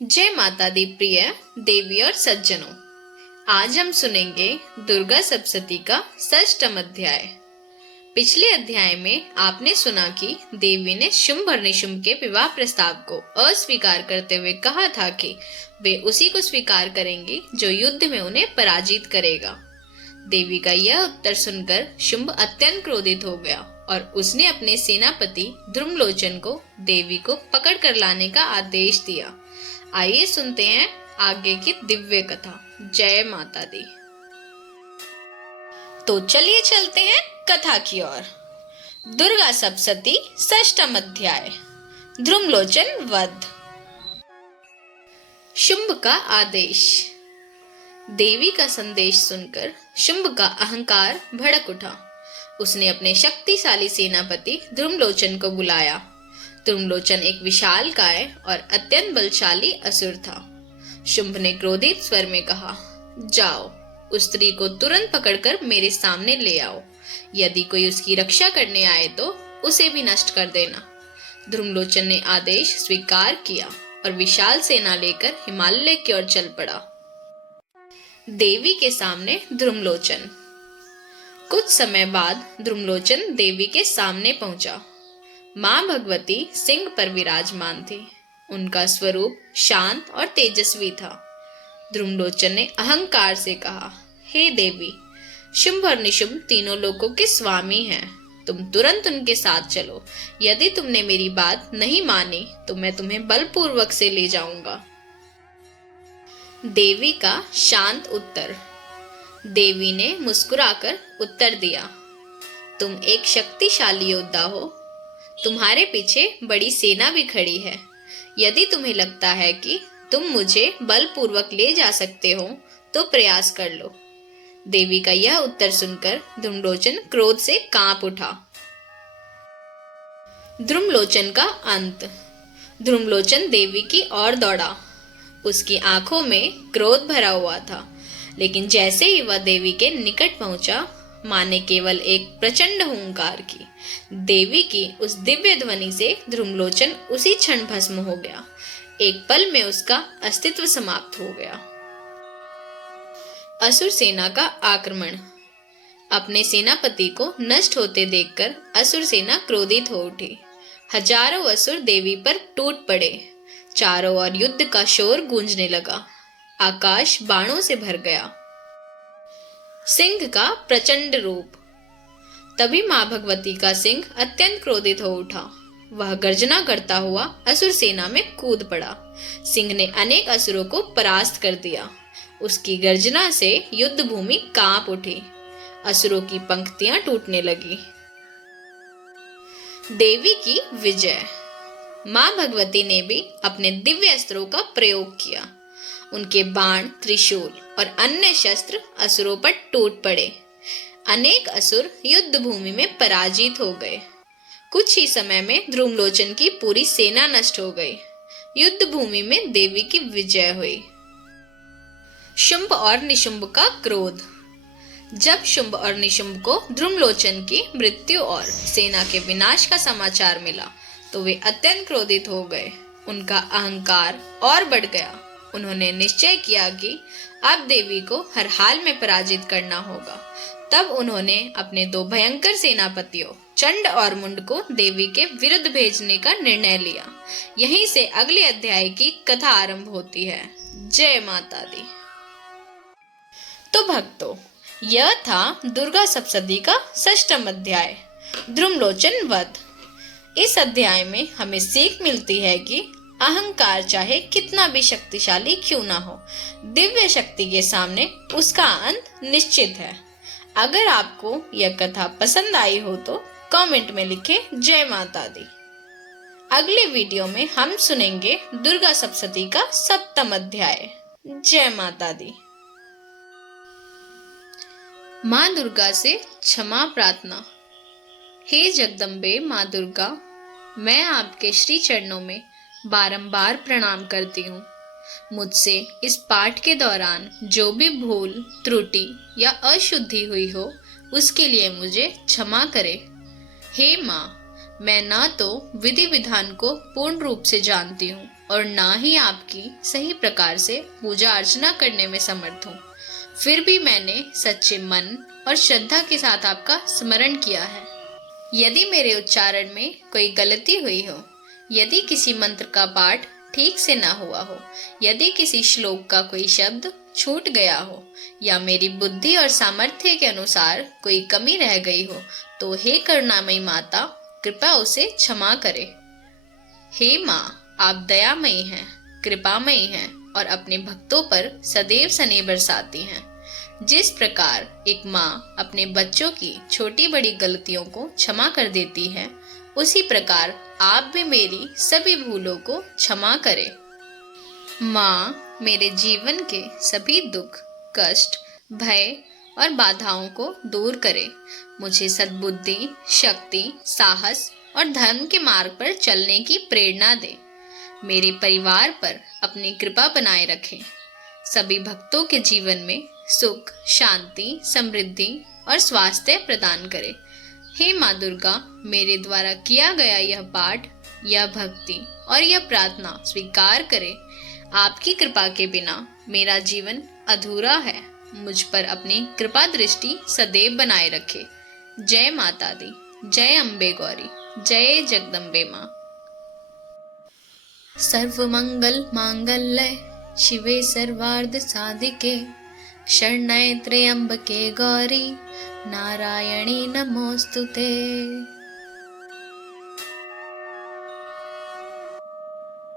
जय माता दी प्रिय देवी और सज्जनों। आज हम सुनेंगे दुर्गा सप्तशती का षष्ठम अध्याय। पिछले अध्याय में आपने सुना कि देवी ने शुंभ और निशुंभ के विवाह प्रस्ताव को अस्वीकार करते हुए कहा था कि वे उसी को स्वीकार करेंगी जो युद्ध में उन्हें पराजित करेगा। देवी का यह उत्तर सुनकर शुंभ अत्यंत क्रोधित हो गया और उसने अपने सेनापति ध्रुमलोचन को देवी को पकड़ कर लाने का आदेश दिया। आइए सुनते हैं आगे की दिव्य कथा। जय माता दी। तो चलिए चलते हैं कथा की ओर। दुर्गा सप्तशती षष्ठम अध्याय। ध्रुमलोचन वध। शुंभ का आदेश। देवी का संदेश सुनकर शुंभ का अहंकार भड़क उठा। उसने अपने शक्तिशाली सेनापति ध्रुमलोचन को बुलाया। ध्रुमलोचन एक विशालकाय और अत्यंत बलशाली असुर था। शुंभ ने क्रोधित स्वर में कहा, जाओ, उस स्त्री को तुरंत पकड़कर मेरे सामने ले आओ। यदि कोई उसकी रक्षा करने आए तो उसे भी नष्ट कर देना। ध्रुमलोचन ने आदेश स्वीकार किया और विशाल सेना लेकर हिमालय की ओर चल पड़ा। देवी के सामने ध्रुमलोचन। कुछ समय बाद ध्रुमलोचन देवी के सामने पहुंचा। मां भगवती सिंह पर विराजमान थी। उनका स्वरूप शांत और तेजस्वी था। ध्रुमलोचन ने अहंकार से कहा, हे देवी, शुंभ और निशुंभ तीनों लोकों के स्वामी हैं। तुम तुरंत उनके साथ चलो। यदि तुमने मेरी बात नहीं मानी तो मैं तुम्हें बलपूर्वक से ले जाऊंगा। देवी का शांत उत्तर। देवी ने मुस्कुराकर उत्तर दिया, तुम एक शक्तिशाली योद्धा हो। तुम्हारे पीछे बड़ी सेना भी खड़ी है। यदि तुम्हें लगता है कि तुम मुझे बलपूर्वक ले जा सकते हो तो प्रयास कर लो। देवी का यह उत्तर सुनकर ध्रुमलोचन क्रोध से कांप उठा। ध्रुमलोचन का अंत। ध्रुमलोचन देवी की ओर दौड़ा। उसकी आंखों में क्रोध भरा हुआ था, लेकिन जैसे ही वह देवी के निकट पहुंचा, मां ने केवल एक प्रचंड हुंकार की। देवी की उस दिव्य ध्वनि से ध्रुमलोचन उसी क्षण भस्म हो गया। एक पल में उसका अस्तित्व समाप्त हो गया। असुर सेना का आक्रमण। अपने सेनापति को नष्ट होते देखकर असुर सेना क्रोधित हो उठी। हजारों असुर देवी पर टूट पड़े। चारों ओर युद्ध का शोर गूंजने लगा। आकाश बाणों से भर गया। सिंह का प्रचंड रूप। तभी मां भगवती का सिंह अत्यंत क्रोधित हो उठा। वह गर्जना करता हुआ असुर सेना में कूद पड़ा। सिंह ने अनेक असुरों को परास्त कर दिया। उसकी गर्जना से युद्ध भूमि कांप उठी। असुरों की पंक्तियां टूटने लगी। देवी की विजय। मां भगवती ने भी अपने दिव्य अस्त्रों का प्रयोग किया। उनके बाण, त्रिशूल और अन्य शस्त्र असुरों पर टूट पड़े। अनेक असुर युद्ध भूमि में पराजित हो गए। कुछ ही समय में ध्रुमलोचन की पूरी सेना नष्ट हो गई। युद्ध भूमि में देवी की विजय हुई। शुंभ और निशुंभ का क्रोध। जब शुंभ और निशुंभ को ध्रुमलोचन की मृत्यु और सेना के विनाश का समाचार मिला तो वे अत्यंत क्रोधित हो गए। उनका अहंकार और बढ़ गया। उन्होंने निश्चय किया कि अब देवी को हर हाल में पराजित करना होगा। तब उन्होंने अपने दो भयंकर सेनापतियों चंड और मुंड को देवी के विरुद्ध भेजने का निर्णय लिया। यहीं से अगले अध्याय की कथा आरंभ होती है। जय माता दी। तो भक्तों, यह था दुर्गा सप्तशती का षष्ठम अध्याय, ध्रुमलोचन वध। इस अध्याय में हमें सीख मिलती है कि अहंकार चाहे कितना भी शक्तिशाली क्यों ना हो, दिव्य शक्ति के सामने उसका अंत निश्चित है। अगर आपको यह कथा पसंद आई हो तो कमेंट में लिखें जय माता दी। अगले वीडियो में हम सुनेंगे दुर्गा सप्तशती का सप्तम अध्याय। जय माता दी। मां दुर्गा से क्षमा प्रार्थना। हे जगदम्बे मां दुर्गा, मैं आपके श्री चरणों में बारंबार प्रणाम करती हूँ। मुझसे इस पाठ के दौरान जो भी भूल, त्रुटि या अशुद्धि हुई हो उसके लिए मुझे क्षमा करे। हे माँ, मैं न तो विधि विधान को पूर्ण रूप से जानती हूँ और ना ही आपकी सही प्रकार से पूजा अर्चना करने में समर्थ हूँ। फिर भी मैंने सच्चे मन और श्रद्धा के साथ आपका स्मरण किया है। यदि मेरे उच्चारण में कोई गलती हुई हो, यदि किसी मंत्र का पाठ ठीक से ना हुआ हो, यदि किसी श्लोक का कोई शब्द छूट गया हो या मेरी बुद्धि और सामर्थ्य के अनुसार कोई कमी रह गई हो, तो हे करुणामयी माता, कृपा उसे क्षमा करे। हे माँ, आप दयामयी हैं, कृपामयी हैं और अपने भक्तों पर सदैव स्नेह बरसाती हैं। जिस प्रकार एक माँ अपने बच्चों की छोटी बड़ी गलतियों को क्षमा कर देती है, उसी प्रकार आप भी मेरी सभी भूलों को क्षमा करें। माँ, मेरे जीवन के सभी दुख, कष्ट, भय और बाधाओं को दूर करें। मुझे सद्बुद्धि, शक्ति, साहस और धर्म के मार्ग पर चलने की प्रेरणा दें। मेरे परिवार पर अपनी कृपा बनाए रखें। सभी भक्तों के जीवन में सुख, शांति, समृद्धि और स्वास्थ्य प्रदान करें। हे माँ दुर्गा, मेरे द्वारा किया गया यह पाठ, यह भक्ति और यह प्रार्थना स्वीकार करें। आपकी कृपा के बिना मेरा जीवन अधूरा है। मुझ पर अपनी कृपा दृष्टि सदैव बनाए रखे। जय माता दी, जय अम्बे गौरी, जय जगदम्बे माँ। सर्वमंगल मांगल्ये शिवे सर्वार्थ साधिके शरण्ये त्र्यंबके गौरी नारायणी नमोस्तुते।